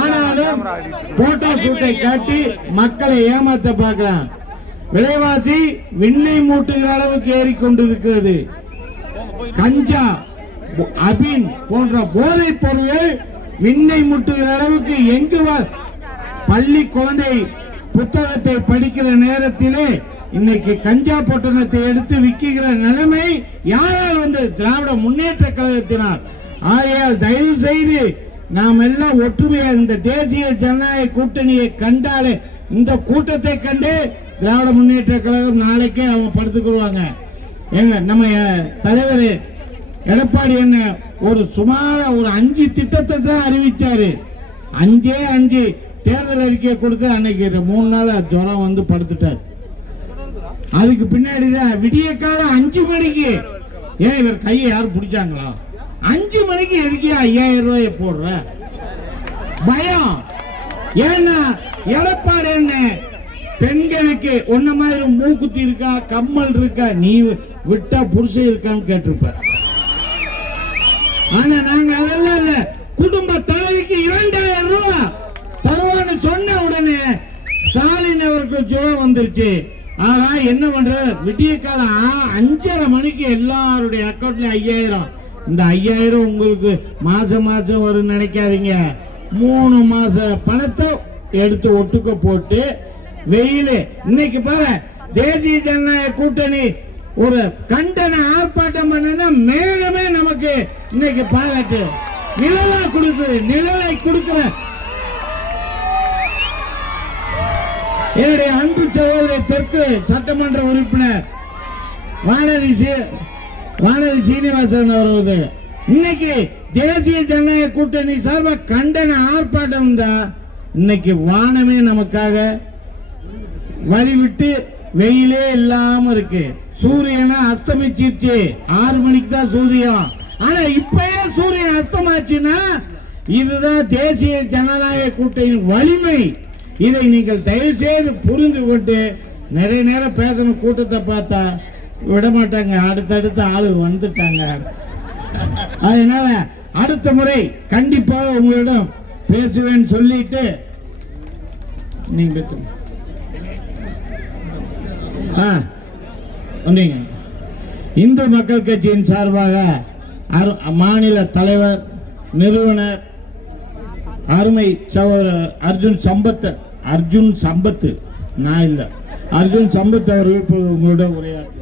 ஆனாலும் போட்டோ சூட்டை காட்டி மக்களை ஏமாத்த பார்க்கலாம். விலைவாசி விண்ணை மூட்டுகிற அளவுக்கு ஏறிக்கொண்டிருக்கிறது. கஞ்சா, அபின் போன்ற போதைப் பொருள்கள் விண்ணை முட்டுகிற அளவுக்கு எங்கு பள்ளி குழந்தை புத்தகத்தை படிக்கிற நேரத்திலே இன்னைக்கு கஞ்சா பொட்டணத்தை எடுத்து விற்கிற நிலைமை யாரால் வந்து திராவிட முன்னேற்ற கழகத்தினால். ஆகையால் தயவு செய்து நாம் எல்லாம் ஒற்றுமையாக இந்த தேசிய ஜனநாயக கூட்டணியை கண்டாலே, இந்த கூட்டத்தை கண்டு திராவிட முன்னேற்ற கழகம் நாளைக்கே அவங்க படுத்துக்குவாங்க. எங்க நம்ம தலைவர் எடப்பாடி என்ன ஒரு சுமார ஒரு 5 திட்டத்தை தான் அறிவிச்சாரு. 5 தேர்தல் அறிக்கையை கொடுத்து அன்னைக்கு 3 நாள் ஜுரம் வந்து படுத்துட்டார். அதுக்கு பின்னாடிதான் விடிய காலம் 5 மணிக்கு ஏன் இவர் கையை யாரும் பிடிச்சாங்களா? 5 மணிக்கு எதுக்கு 5000 ரூபாய் போடுற பயம்? ஏன்னா எடப்பாடி என்ன பெண்களுக்கு ஒன்ன மாதிரி மூக்குத்தி இருக்கா, கம்மல் இருக்கா, நீ விட்டா புருஷன் இருக்கான்னு கேட்டிருப்ப. ஆனா நாங்க அதெல்லாம் இல்ல, குடும்ப தலைவிக்கு 2000 ரூபாய் தருவான்னு சொன்ன உடனே ஸ்டாலின் அவருக்கு ஜுரம் வந்துருச்சு. ஆனா என்ன பண்ற, விடிய காலம் 5:30 மணிக்கு எல்லாருடைய அக்கௌண்ட்ல 5000. இந்த 5000 உங்களுக்கு மாசம் மாசம் வரும் நினைக்காதீங்க. 3 மாச பணத்தை எடுத்து ஒட்டுக்க போட்டு வெயில இன்னைக்கு பாரு தேசிய ஜனநாயக கூட்டணி ஒரு கண்டன ஆர்ப்பாட்டம் பண்ணா மேகமே நமக்கு இன்னைக்கு பாராட்டு நிழலா கொடுக்குது. நிழலை கொடுக்கிற என்னுடைய அன்பு சகோதரி தெற்கு சட்டமன்ற உறுப்பினர் வானதி சீனிவாசன் அவர்கள் இன்னைக்கு தேசிய ஜனநாயக கூட்டணி சார்பாக கண்டன ஆர்ப்பாட்டம் தான். இன்னைக்கு வானமே நமக்காக வழிவிட்டு வெயிலே இல்லாம இருக்கு. சூரியனை அஸ்தமிச்சிருச்சு. 6 மணிக்கு தான் சூரியன். ஆனா இப்பயே சூரியன் அஸ்தமாச்சுன்னா இதுதான் தேசிய ஜனநாயக கூட்டணியின் வலிமை. இதை நீங்கள் தயவு செய்து புரிந்து கொண்டு நிறைய நேரம் பேசணும். கூட்டத்தை பார்த்தா விட மாட்டாங்க, அடுத்தடுத்த ஆளு வந்துட்டாங்க. அதனால அடுத்த முறை கண்டிப்பாக உங்களிடம் பேசுவேன்னு சொல்லிட்டு நீங்க இந்து மக்கள் கட்சியின் சார்பாக மாநில தலைவர் நிறுவனர் அருமை சகோதரர் அர்ஜுன் சம்பத் நான் இல்ல அர்ஜுன் சம்பத் அவர்கள் உங்களோட உரையாற்ற